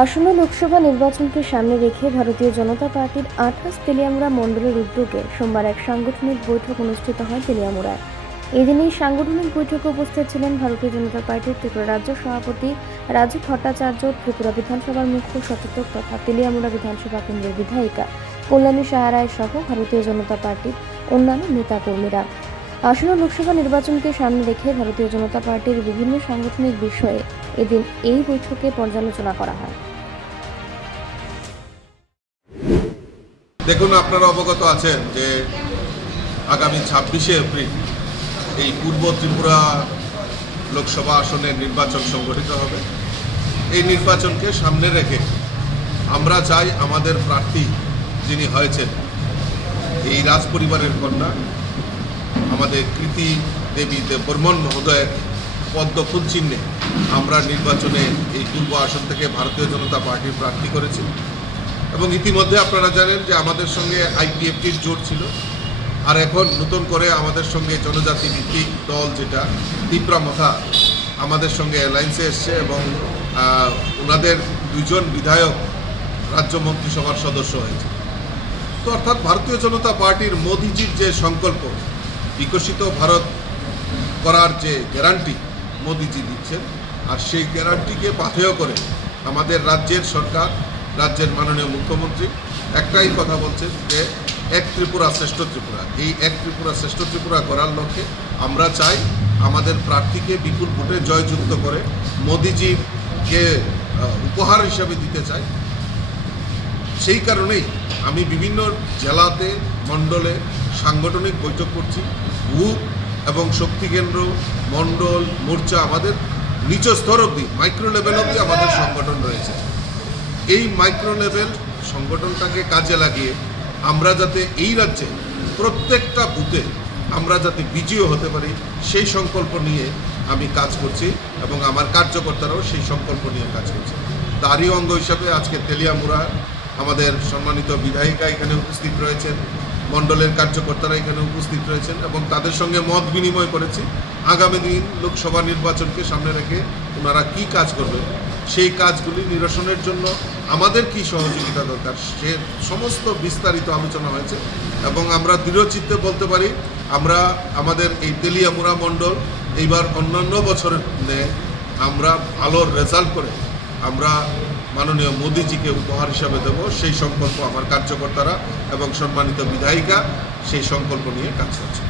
আসন্ন লোকসভা নির্বাচনকে সামনে রেখে ভারতীয় জনতা পার্টির 28 তেলিয়ামুড়া মণ্ডলের উদ্যোগে সোমবার এক সাংগঠনিক বৈঠক অনুষ্ঠিত হয় তেলিয়ামুড়ায়। এদিন এই সাংগঠনিক বৈঠকে উপস্থিত ছিলেন ভারতীয় জনতা পার্টির ত্রিপুরা রাজ্য সভাপতি রাজু ভট্টাচার্য, ত্রিপুরা বিধানসভার মুখ্য সচেতক তথা তেলিয়ামুড়া বিধানসভা কেন্দ্রের বিধায়িকা কল্যাণী সাহা রায় সহ ভারতীয় জনতা পার্টির অন্যান্য নেতাকর্মীরা। আসন্ন লোকসভা নির্বাচনকে সামনে রেখে ভারতীয় জনতা পার্টির বিভিন্ন সাংগঠনিক বিষয়ে এদিন এই বৈঠকে পর্যালোচনা করা হয়। দেখুন, আপনারা অবগত আছেন যে আগামী 26শে এপ্রিল এই পূর্ব ত্রিপুরা লোকসভা আসনের নির্বাচন সংগঠিত হবে। এই নির্বাচনকে সামনে রেখে আমরা চাই আমাদের প্রার্থী যিনি হয়েছেন এই রাজ পরিবারের কন্যা আমাদের কৃতি দেবী দেববর্মন মহোদয়ের পদ্ম ফুল চিহ্নে আমরা নির্বাচনে এই পূর্ব আসন থেকে ভারতীয় জনতা পার্টির প্রার্থী করেছি। এবং ইতিমধ্যে আপনারা জানেন যে আমাদের সঙ্গে আইপিএফটির জোট ছিল, আর এখন নতুন করে আমাদের সঙ্গে জনজাতি ভিত্তিক দল যেটা তীব্রামথা আমাদের সঙ্গে অ্যালায়েন্সে এসছে এবং ওনাদের দুজন বিধায়ক রাজ্য মন্ত্রিসভার সদস্য হয়েছে। তো অর্থাৎ ভারতীয় জনতা পার্টির মোদিজির যে সংকল্প, বিকশিত ভারত করার যে গ্যারান্টি মোদিজি দিচ্ছেন, আর সেই গ্যারান্টিকে পাথেয় করে আমাদের রাজ্যের সরকার, রাজ্যের মাননীয় মুখ্যমন্ত্রী একটাই কথা বলছেন যে এক ত্রিপুরা শ্রেষ্ঠ ত্রিপুরা। এই এক ত্রিপুরা শ্রেষ্ঠ ত্রিপুরা করার লক্ষ্যে আমরা চাই আমাদের প্রার্থীকে বিপুল ভোটে জয়যুক্ত করে মোদিজিকে উপহার হিসাবে দিতে চাই। সেই কারণেই আমি বিভিন্ন জেলাতে মণ্ডলে সাংগঠনিক বৈঠক করছি। বুথ এবং শক্তি কেন্দ্র, মণ্ডল, মোর্চা, আমাদের নিচ স্তর অবধি, মাইক্রো লেভেল অবধি আমাদের সংগঠন রয়েছে। এই মাইক্রো লেভেল সংগঠনটাকে কাজে লাগিয়ে আমরা যাতে এই রাজ্যে প্রত্যেকটা বুথে আমরা যাতে বিজয়ী হতে পারি সেই সংকল্প নিয়ে আমি কাজ করছি এবং আমার কার্যকর্তারাও সেই সংকল্প নিয়ে কাজ করছে। তারই অঙ্গ হিসাবে আজকে তেলিয়ামুড়া আমাদের সম্মানিত বিধায়িকা এখানে উপস্থিত রয়েছেন, মণ্ডলের কার্যকর্তারা এখানে উপস্থিত রয়েছেন এবং তাদের সঙ্গে মত বিনিময় করেছি আগামী দিন লোকসভা নির্বাচনকে সামনে রেখে ওনারা কী কাজ করবেন, সেই কাজগুলি নিরসনের জন্য আমাদের কি সহযোগিতা দরকার সে সমস্ত বিস্তারিত আলোচনা হয়েছে। এবং আমরা দৃঢ়চিত্তে বলতে পারি আমরা আমাদের এই তেলিয়ামুড়া মণ্ডল এইবার অন্যান্য বছরের ন্যায় আমরা ভালো রেজাল্ট করে আমরা মাননীয় মোদিজিকে উপহার হিসাবে দেব। সেই সংকল্প আমার কার্যকর্তারা এবং সম্মানিত বিধায়িকা সেই সংকল্প নিয়ে কাজ করছে।